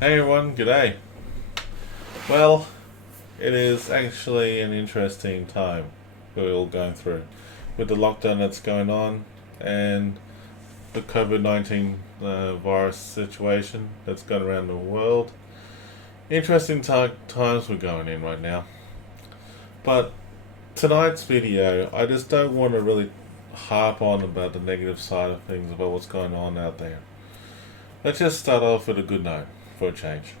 Hey everyone, g'day. Well, it is actually an interesting time we're all going through with the lockdown that's going on and the COVID-19 virus situation that's going around the world. Interesting times we're going in right now. But tonight's video, I just don't want to really harp on about the negative side of things, about what's going on out there. Let's just start off with a good note for a change.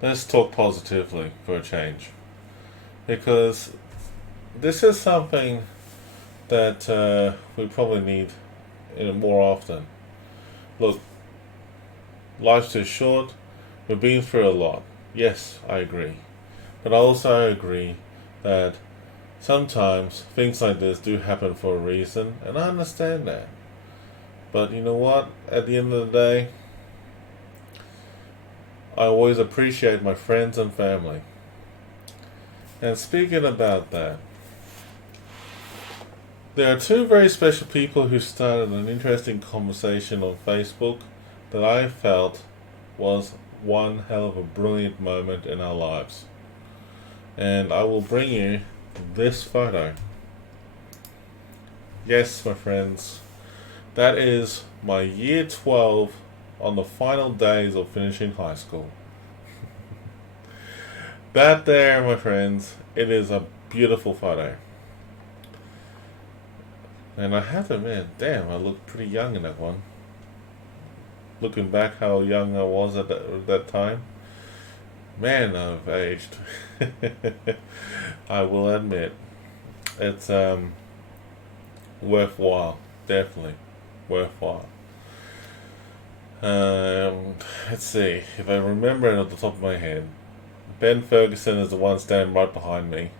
Let's talk positively for a change. Because this is something that we probably need more often. Look, life's too short. We've been through a lot. Yes, I agree. But I also agree that sometimes things like this do happen for a reason, and I understand that. But you know what? At the end of the day, I always appreciate my friends and family. And speaking about that, there are two very special people who started an interesting conversation on Facebook that I felt was one hell of a brilliant moment in our lives. And I will bring you this photo. Yes, my friends, that is my year 12 on the final days of finishing high school. That there, my friends, it is a beautiful photo. And I have to admit, damn, I look pretty young in that one. Looking back how young I was at that time, man, I've aged. I will admit, it's worthwhile, definitely worthwhile. Let's see if I remember it off the top of my head. Ben Ferguson is the one standing right behind me,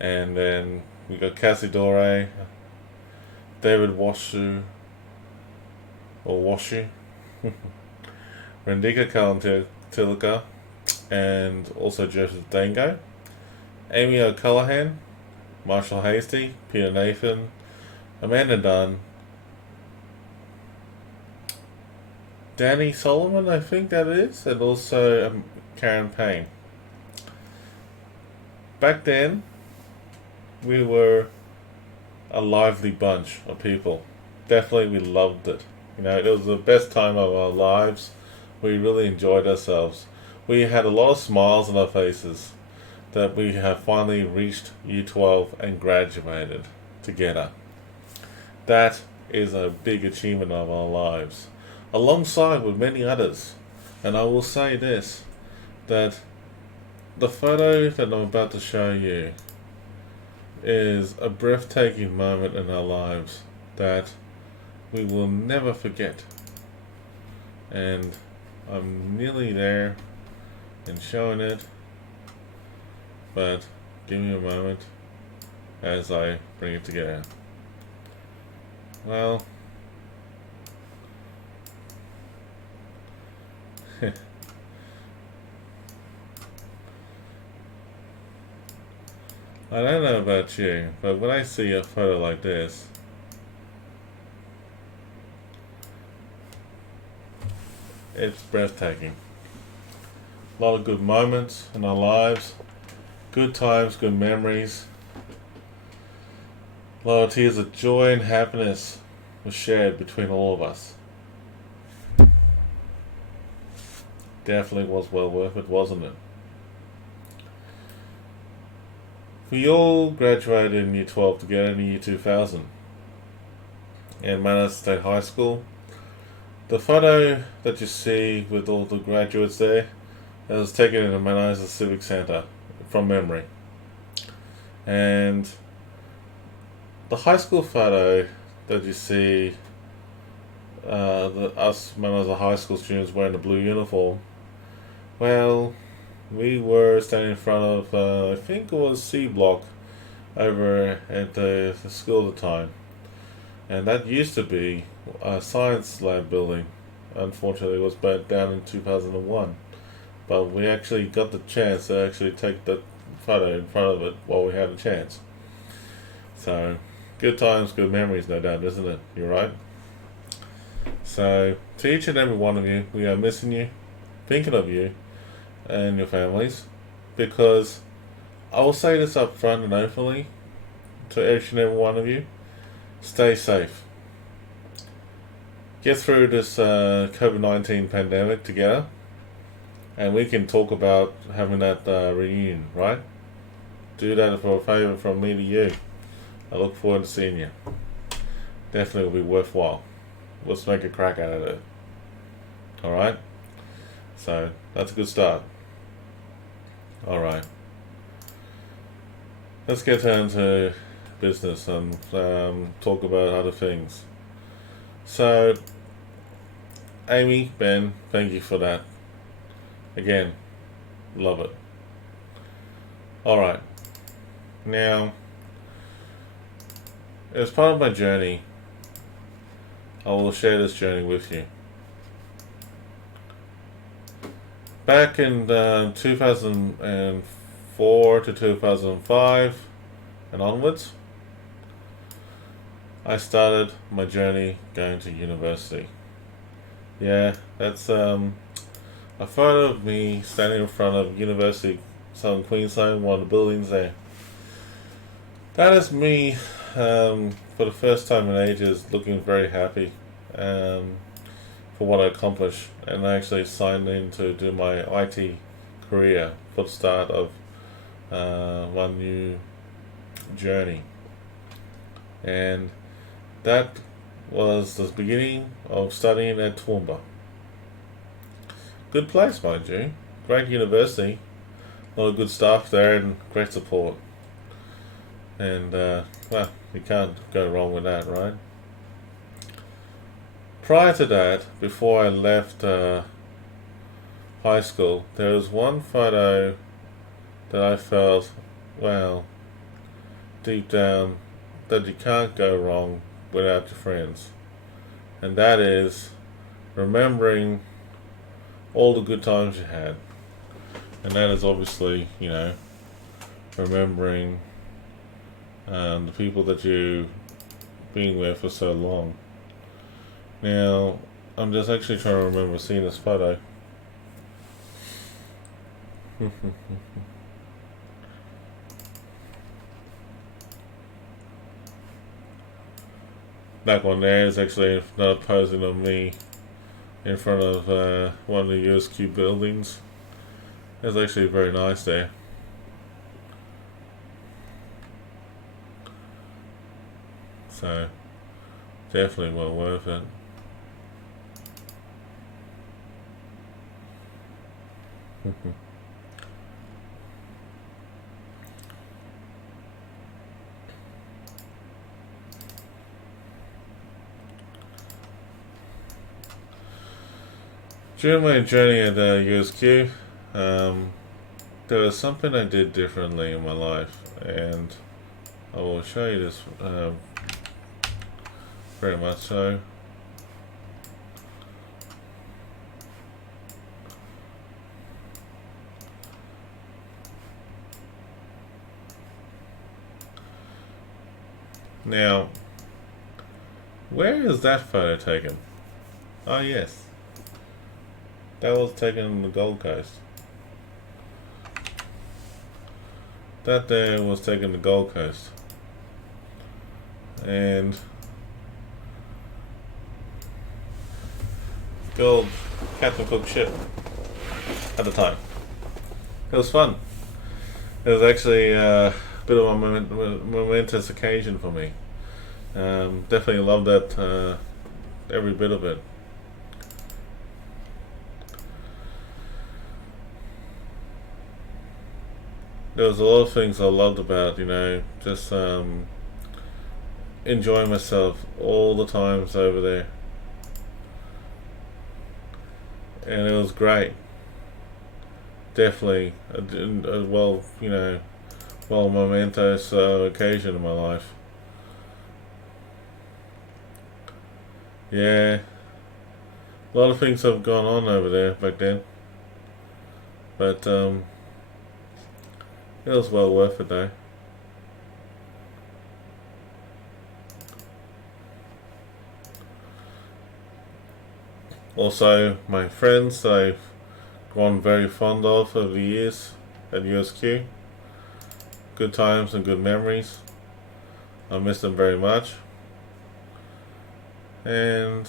and then we got Cassie Dore, David Washu, Rendika Kalantilika, and also Joseph Dango, Amy O'Callaghan, Marshall Hasty, Peter Nathan, Amanda Dunn, Danny Solomon, I think that is, and also Karen Payne. Back then, we were a lively bunch of people. Definitely, we loved it. You know, it was the best time of our lives. We really enjoyed ourselves. We had a lot of smiles on our faces that we have finally reached Year 12 and graduated together. That is a big achievement of our lives, alongside with many others. And I will say this, that the photo that I'm about to show you is a breathtaking moment in our lives that we will never forget. And I'm nearly there in showing it, but give me a moment as I bring it together. Well, I don't know about you, but when I see a photo like this, it's breathtaking. A lot of good moments in our lives, good times, good memories. A lot of tears of joy and happiness was shared between all of us. Definitely was well worth it, wasn't it? We all graduated in Year 12 together in Year 2000 in Manus State High School. The photo that you see with all the graduates there, that was taken in the Manus Civic Center from memory. And the high school photo that you see, us Manus High School students wearing the blue uniform, well, we were standing in front of, I think it was C Block over at the school at the time. And that used to be a science lab building. Unfortunately, it was burnt down in 2001. But we actually got the chance to actually take that photo in front of it while we had a chance. So, good times, good memories, no doubt, isn't it? You're right. So, to each and every one of you, we are missing you. thinking of you and your families, because I will say this up front and openly to each and every one of you: stay safe. Get through this COVID-19 pandemic together, and we can talk about having that reunion, right? Do that for a favour from me to you. I look forward to seeing you. Definitely will be worthwhile. Let's make a crack out of it. Alright? So, that's a good start. Alright. Let's get down to business and talk about other things. So, Amy, Ben, thank you for that. Again, love it. Alright. Now, as part of my journey, I will share this journey with you. Back in 2004 to 2005 and onwards, I started my journey going to university. Yeah, that's a photo of me standing in front of University of Southern Queensland, one of the buildings there. That is me for the first time in ages, looking very happy for what I accomplished, and I actually signed in to do my IT career for the start of one new journey. And that was the beginning of studying at Toowoomba. Good place, mind you. Great university. A lot of good staff there and great support. And, well, you can't go wrong with that, right? Prior to that, before I left high school, there was one photo that I felt, well, deep down, that you can't go wrong without your friends. And that is remembering all the good times you had. And that is obviously, remembering the people that you've been with for so long. Now, I'm just actually trying to remember seeing this photo. That one there is actually another posing of me in front of one of the USQ buildings. It's actually very nice there. So, definitely well worth it. During my journey at USQ, there was something I did differently in my life, and I will show you this very much so. Now, where is that photo taken? Oh yes, that was taken on the Gold Coast. That there was taken on the Gold Coast. And gold Captain Cook ship at the time. It was fun. It was actually a bit of a momentous occasion for me. Definitely loved that, every bit of it. There was a lot of things I loved about, just enjoying myself all the times over there. And it was great. Definitely a momentous occasion in my life. Yeah, a lot of things have gone on over there back then, but it was well worth it though. Also, my friends that I've grown very fond of over the years at USQ. Good times and good memories. I miss them very much. And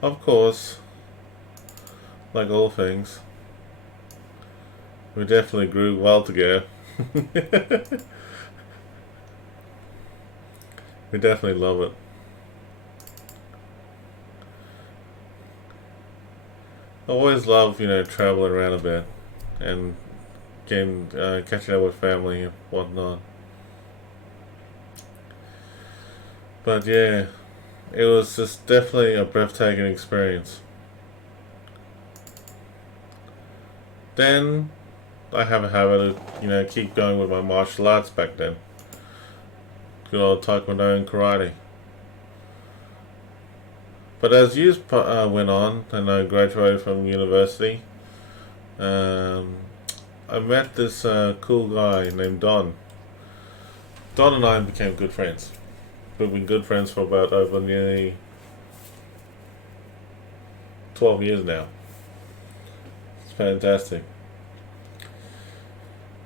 of course, like all things, we definitely grew well together. We definitely love it. I always love, traveling around a bit and getting, catching up with family and whatnot. But yeah, it was just definitely a breathtaking experience. Then I have a habit of, keep going with my martial arts back then. Good old Taekwondo and karate. But as years went on and I graduated from university, I met this cool guy named Don. Don and I became good friends. We've been good friends for about over nearly 12 years now. It's fantastic.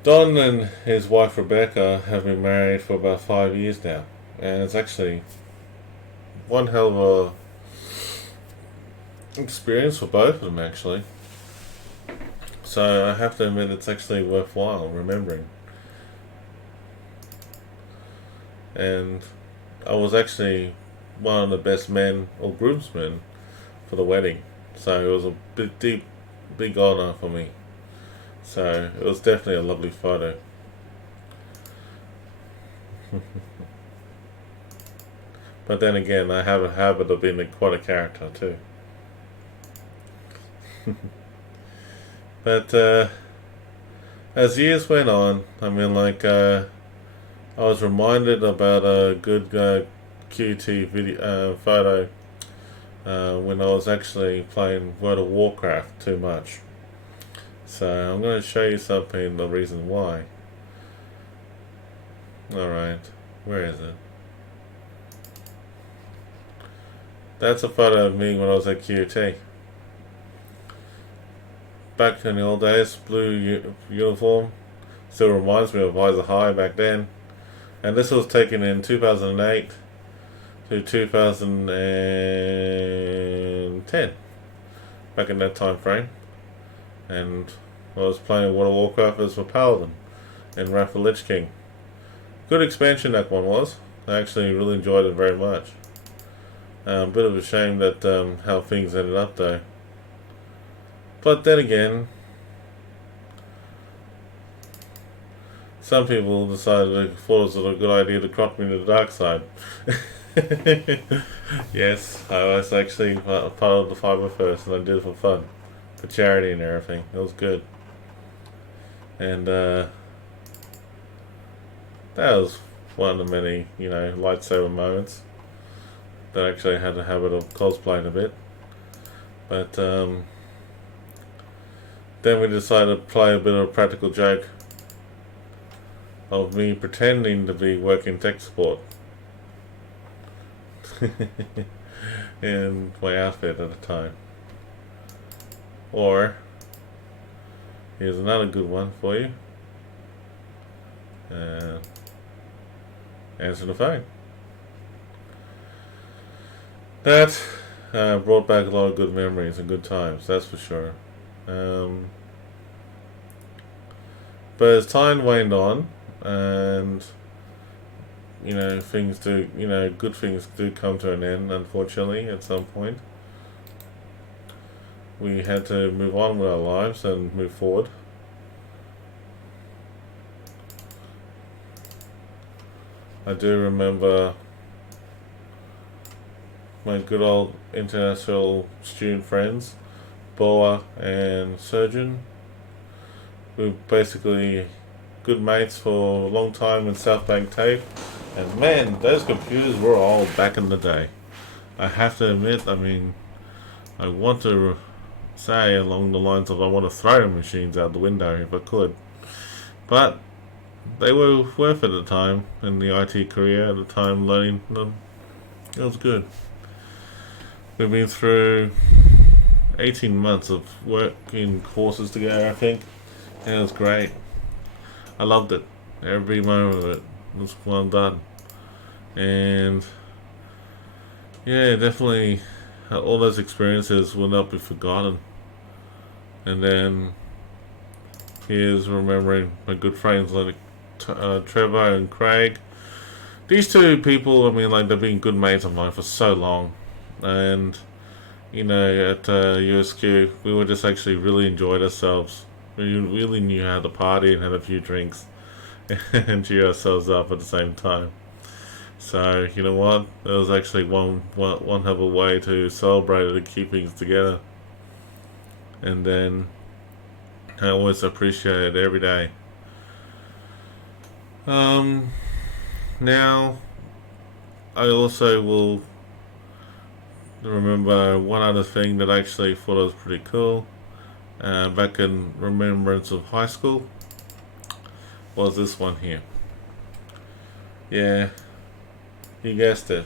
Don and his wife Rebecca have been married for about 5 years now, and it's actually one hell of a experience for both of them actually. So I have to admit it's actually worthwhile remembering. And I was actually one of the best men or groomsmen for the wedding, so it was a big honor for me. So it was definitely a lovely photo. But then again, I have a habit of being quite a character too. But as years went on, I was reminded about a good QT video photo when I was actually playing World of Warcraft too much. So I'm going to show you something, the reason why. Alright, where is it? That's a photo of me when I was at QT. Back in the old days, blue uniform. Still reminds me of Visor High back then. And this was taken in 2008 to 2010. Back in that time frame. And I was playing World of Warcraft as for Paladin and Wrath of Lich King. Good expansion that one was. I actually really enjoyed it very much. A bit of a shame that how things ended up though. But then again, some people decided thought it was a good idea to crop me to the dark side. Yes, I was actually part of the fiber first, and I did it for fun, for charity and everything. It was good, and that was one of the many, lightsaber moments that I actually had the habit of cosplaying a bit. But then we decided to play a bit of a practical joke of me pretending to be working tech support in my outfit at the time. Or here's another good one for you. Answer the phone. That brought back a lot of good memories and good times, that's for sure. But as time waned on, and things do, good things do come to an end, unfortunately, at some point. We had to move on with our lives and move forward. I do remember my good old international student friends, Boa and Surgeon. We were basically good mates for a long time in South Bank Tape, and man, those computers were all back in the day. I have to admit, I want to say along the lines of I want to throw the machines out the window if I could, but they were worth it at the time in the IT career at the time, learning them. It was good. We've been through 18 months of work in courses together, I think. And it was great. I loved it. Every moment of it was well done. And yeah, definitely all those experiences will not be forgotten. And then here's remembering my good friends like Trevor and Craig. These two people, I mean, like, they've been good mates of mine for so long. And, you know, at USQ, we were just actually really enjoyed ourselves. We really knew how to party and had a few drinks and cheer ourselves up at the same time. So, you know what? That was actually one hell of a way to celebrate it and keep things together. And then I always appreciate it every day. Now, I also will remember one other thing that I actually thought was pretty cool. Back in remembrance of high school, was this one here. Yeah, you guessed it.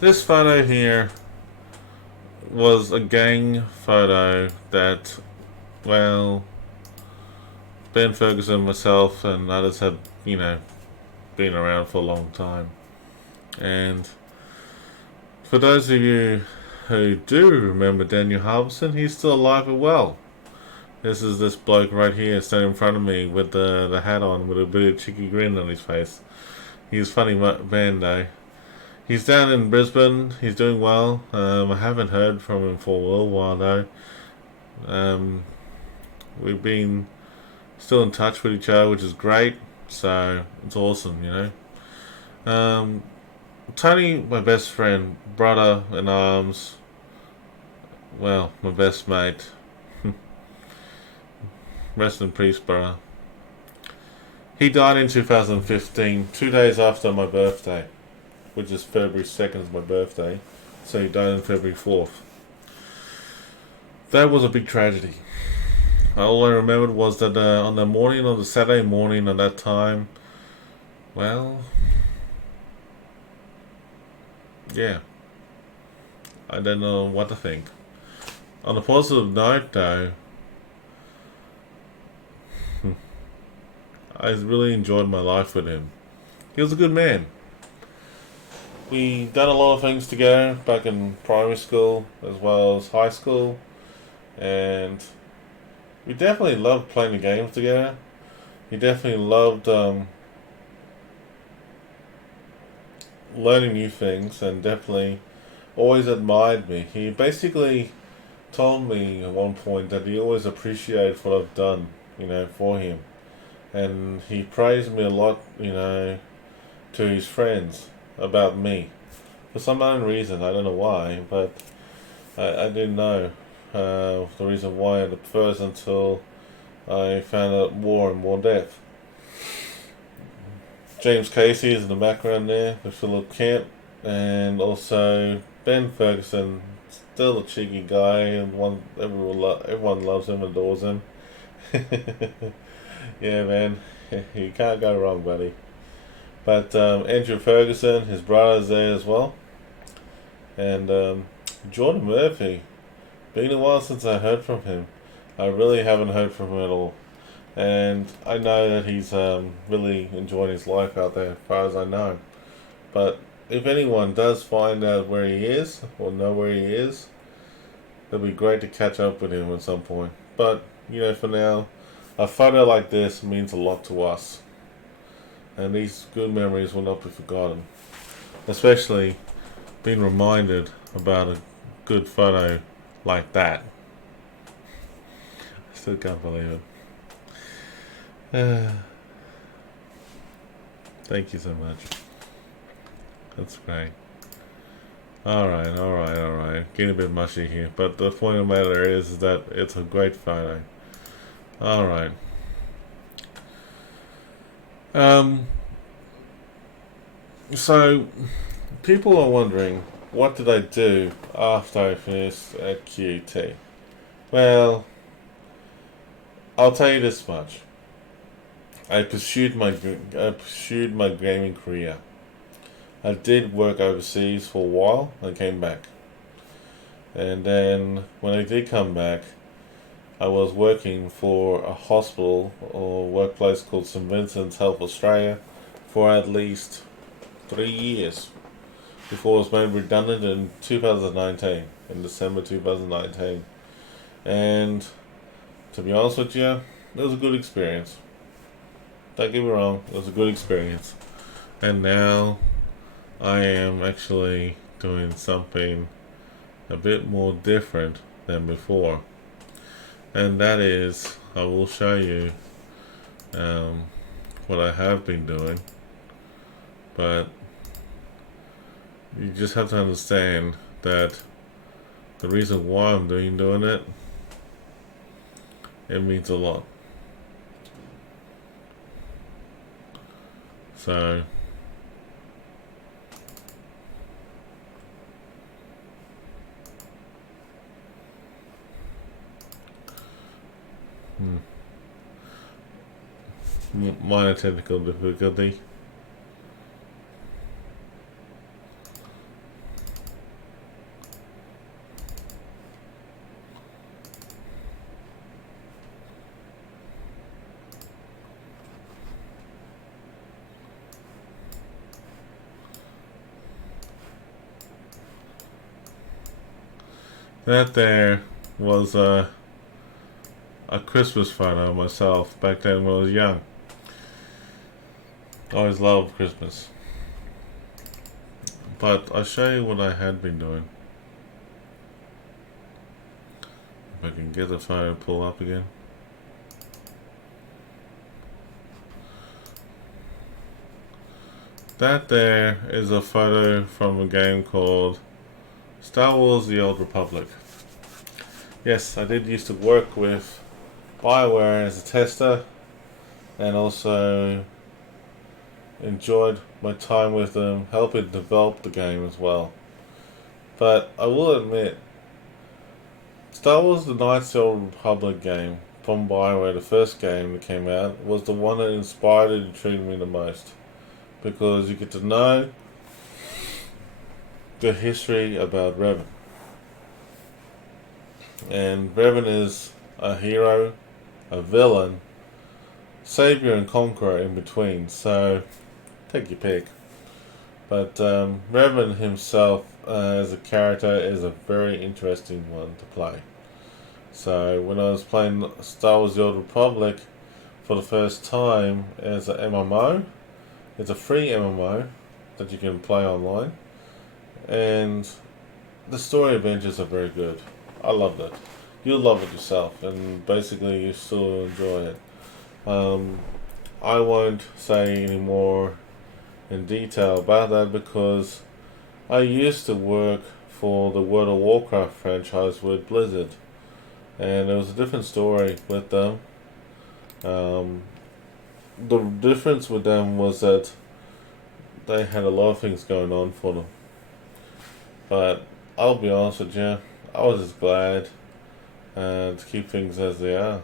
This photo here was a gang photo that, well, Ben Ferguson, myself, and others have, you know, been around for a long time. And for those of you who do remember Daniel Hobson, he's still alive and well. This is this bloke right here standing in front of me with the hat on with a bit of cheeky grin on his face. He's a funny man though. He's down in Brisbane. He's doing well. I haven't heard from him for a little while though. We've been still in touch with each other, which is great. So it's awesome, you know. Tony, my best friend, brother in arms, well, my best mate. Rest in peace, brother. He died in 2015, 2 days after my birthday, which is February 2nd is my birthday. So he died on February 4th. That was a big tragedy. All I remembered was that on the morning of the Saturday morning at that time, well, yeah, I don't know what to think. On a positive note though, I really enjoyed my life with him. He was a good man. We done a lot of things together back in primary school as well as high school, and we definitely loved playing the games together. He definitely loved learning new things, and definitely always admired me. He basically told me at one point that he always appreciated what I've done, you know, for him. And he praised me a lot, you know, to his friends about me. For some unknown reason, I don't know why, but I didn't know the reason why at first until I found out more and more death. James Casey is in the background there with Philip Kent, and also Ben Ferguson, still a cheeky guy, and everyone loves him, adores him. Yeah, man, you can't go wrong, buddy. But Andrew Ferguson, his brother's there as well, and Jordan Murphy. Been a while since I heard from him. I really haven't heard from him at all. And I know that he's really enjoying his life out there, as far as I know. But if anyone does find out where he is, or know where he is, it'd be great to catch up with him at some point. But, you know, for now, a photo like this means a lot to us. And these good memories will not be forgotten. Especially being reminded about a good photo like that. I still can't believe it. Thank you so much. That's great. Alright. Getting a bit mushy here. But the point of the matter is that it's a great photo. Alright. So, people are wondering, what did I do after I finished at QT? Well, I'll tell you this much. I pursued my gaming career. I did work overseas for a while and came back. And then when I did come back, I was working for a hospital or workplace called St Vincent's Health Australia for at least 3 years before it was made redundant in 2019, in December 2019. And to be honest with you, it was a good experience. Don't get me wrong, it was a good experience. And now I am actually doing something a bit more different than before. And that is, I will show you what I have been doing. But you just have to understand that the reason why I'm doing it, it means a lot. So minor technical difficulty. That there was a Christmas photo of myself back then when I was young. I always loved Christmas. But I'll show you what I had been doing. If I can get the photo pull up again. That there is a photo from a game called Star Wars The Old Republic. Yes, I did used to work with BioWare as a tester, and also enjoyed my time with them helping develop the game as well. But I will admit, Star Wars The Knights of the Old Republic game from BioWare, the first game that came out, was the one that inspired and intrigued me the most. Because you get to know the history about Revan. And Revan is a hero, a villain, savior and conqueror in between, so take your pick. But Revan himself as a character is a very interesting one to play. So when I was playing Star Wars The Old Republic for the first time as an MMO, it's a free MMO that you can play online, and the story adventures are very good. I loved it. You'll love it yourself, and basically you still enjoy it. I won't say any more in detail about that because I used to work for the World of Warcraft franchise with Blizzard, and it was a different story with them. The difference with them was that they had a lot of things going on for them. But I'll be honest with you, I was just glad to keep things as they are.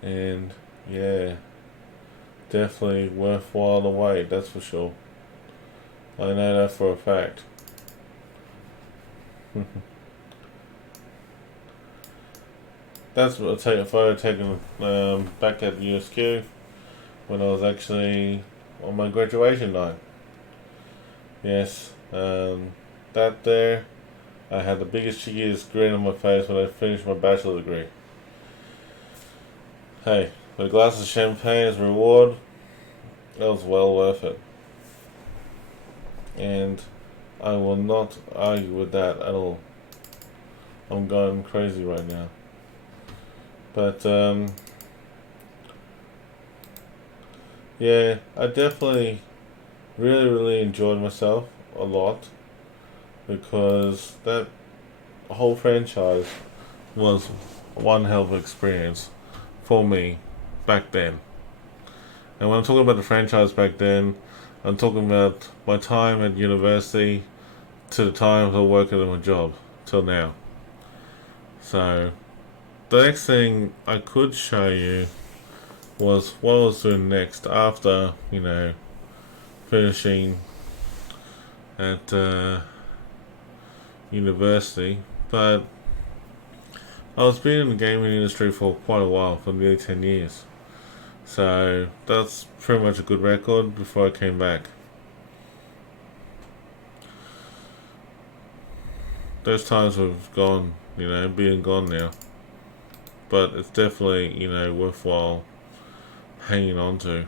And yeah, definitely worthwhile to wait, that's for sure. I know that for a fact. That's a photo taken back at USQ when I was actually on my graduation night. Yes, that there, I had the biggest cheekiest grin on my face when I finished my bachelor degree. Hey, with a glass of champagne as a reward, that was well worth it. And I will not argue with that at all. I'm going crazy right now. But yeah, I definitely really enjoyed myself a lot because that whole franchise was one hell of an experience for me back then. And when I'm talking about the franchise back then, I'm talking about my time at university to the time I worked at my job till now. So the next thing I could show you was what I was doing next after, finishing at university. But I was been in the gaming industry for quite a while, for nearly 10 years. So that's pretty much a good record before I came back. Those times have gone, being gone now. But it's definitely, worthwhile hanging on to.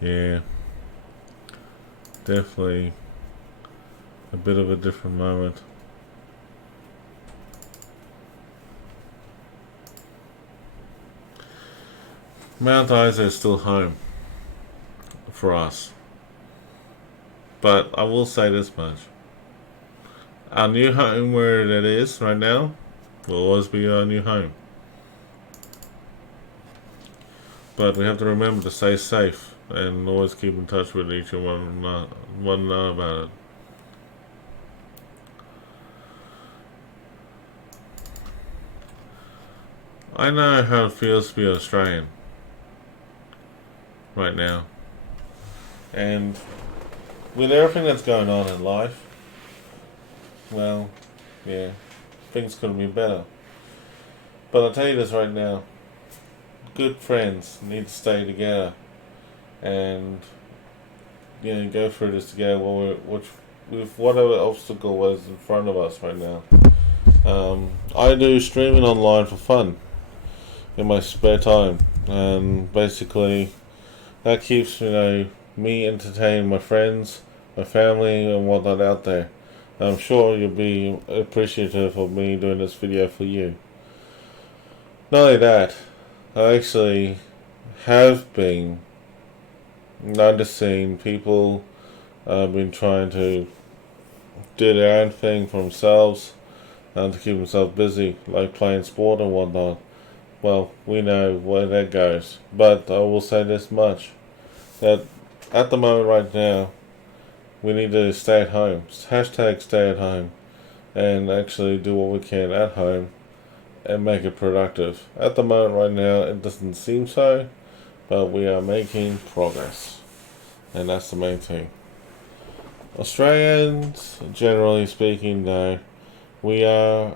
Yeah, definitely a bit of a different moment. Mount Isa is still home for us. But I will say this much. Our new home, where it is right now, will always be our new home. But we have to remember to stay safe and always keep in touch with each one another about it. I know how it feels to be Australian right now. And with everything that's going on in life, well, yeah, things could have been better. But I'll tell you this right now. Good friends need to stay together and go through this together with whatever obstacle was in front of us right now. I do streaming online for fun in my spare time, and basically that keeps me entertaining my friends, my family, and whatnot out there. I'm sure you'll be appreciative of me doing this video for you. Not only that, I actually have been noticing people been trying to do their own thing for themselves and to keep themselves busy, like playing sport and whatnot. Well, we know where that goes. But I will say this much, that at the moment right now, we need to stay at home. Hashtag stay at home. And actually do what we can at home and make it productive. At the moment right now, it doesn't seem so, but we are making progress. And that's the main thing. Australians, generally speaking though, we are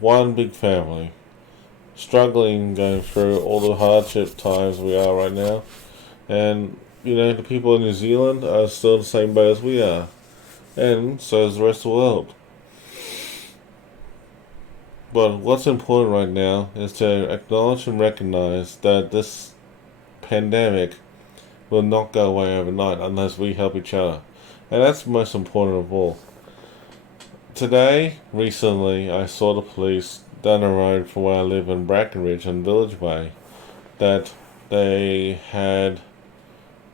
one big family. Struggling, going through all the hardship times we are right now. And, the people in New Zealand are still the same boat as we are. And so is the rest of the world. But what's important right now is to acknowledge and recognize that this pandemic will not go away overnight unless we help each other. And that's the most important of all. Recently, I saw the police down the road from where I live in Brackenridge and Village Way, that they had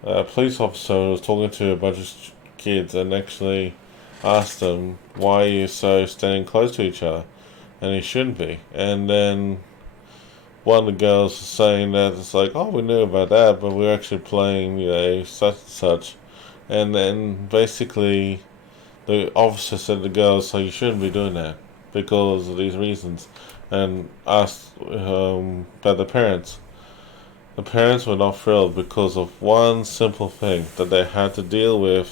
a police officer who was talking to a bunch of kids and actually asked them, why are you so standing close to each other? And he shouldn't be. And then one of the girls was saying that it's like, oh, we knew about that, but we were actually playing, such and such. And then basically the officer said to the girls, so you shouldn't be doing that because of these reasons. And asked about the parents. The parents were not thrilled because of one simple thing that they had to deal with,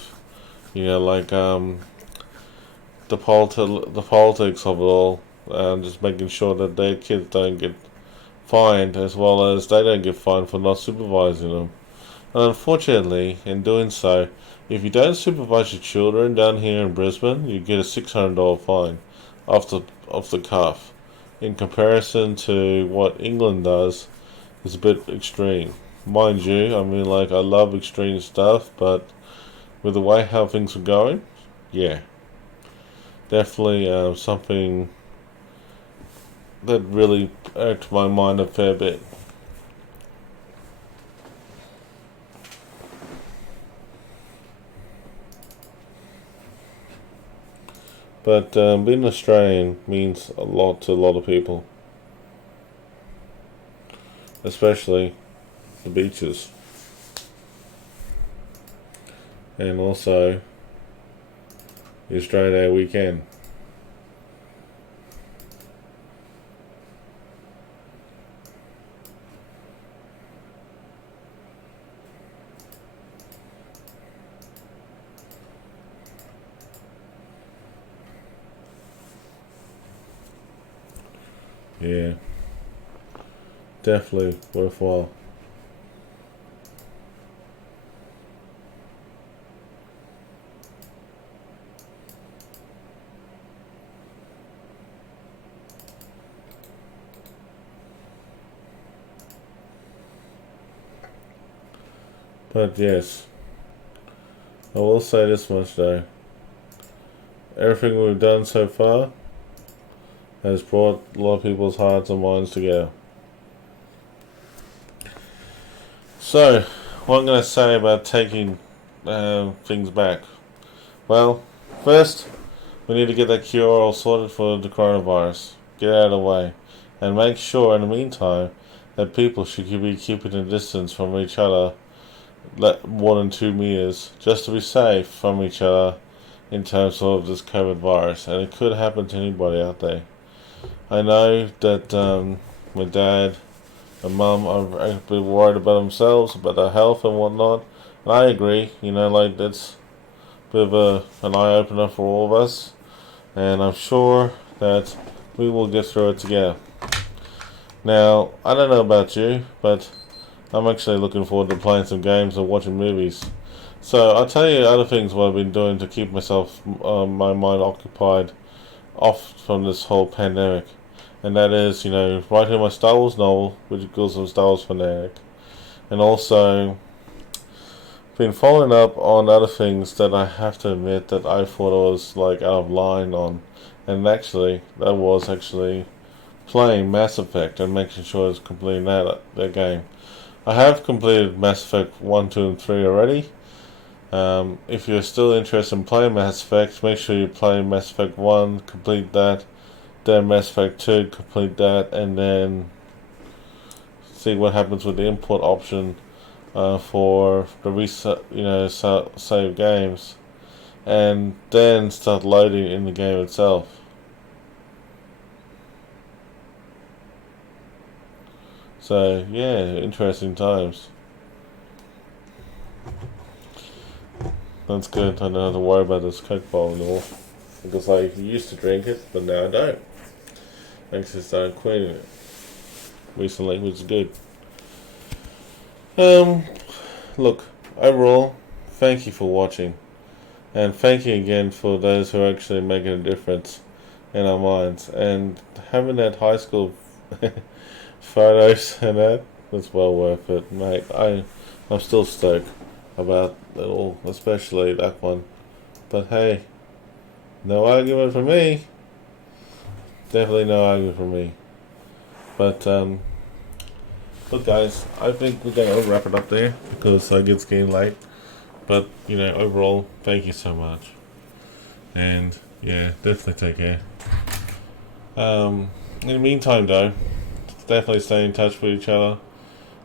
like the politics of it all, and just making sure that their kids don't get fined as well as they don't get fined for not supervising them. And unfortunately, in doing so, if you don't supervise your children down here in Brisbane, you get a $600 fine off the cuff. In comparison to what England does, is a bit extreme. Mind you, I love extreme stuff, but with the way how things are going, yeah, definitely something that really irked my mind a fair bit. But being Australian means a lot to a lot of people, especially the beaches, and also the Australia Day weekend. Yeah, definitely worthwhile. But yes, I will say this much though. Everything we've done so far has brought a lot of people's hearts and minds together. So, what I'm going to say about taking things back. Well, first, we need to get that cure all sorted for the coronavirus. Get it out of the way. And make sure, in the meantime, that people should be keeping a distance from each other more than 2 meters, just to be safe from each other in terms of this COVID virus. And it could happen to anybody out there. I know that my dad and mum are a bit worried about themselves, about their health and whatnot. And I agree, like that's a bit of an eye opener for all of us. And I'm sure that we will get through it together. Now, I don't know about you, but I'm actually looking forward to playing some games and watching movies. So I'll tell you other things what I've been doing to keep my mind occupied off from this whole pandemic. And that is, writing my Star Wars novel, which goes on Star Wars fanatic. And also been following up on other things that I have to admit that I thought I was like out of line on. And actually, that was actually playing Mass Effect and making sure I was completing that game. I have completed Mass Effect 1, 2, and 3 already. If you're still interested in playing Mass Effect, make sure you play Mass Effect 1, complete that, then Mass Effect 2, complete that, and then see what happens with the import option for the save games, and then start loading in the game itself. So yeah, interesting times. That's good. I don't have to worry about this Coke bottle anymore, because I used to drink it, but now I don't. Thanks to started quitting it recently, which is good. Look, overall, thank you for watching, and thank you again for those who are actually making a difference in our minds, and having that high school photos and that was well worth it, mate. I'm still stoked about it all, especially that one. But hey, no argument for me. Definitely no argument for me. But look, guys, I think we're gonna wrap it up there because it's getting late. But overall, thank you so much, and yeah, definitely take care. In the meantime, though, definitely stay in touch with each other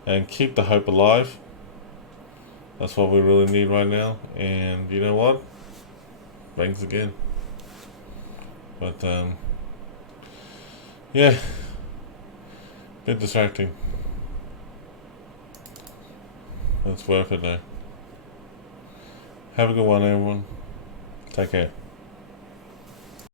and keep the hope alive. That's what we really need right now. And you know what? Thanks again. But yeah, bit distracting. That's worth it though. Have a good one, everyone. Take care.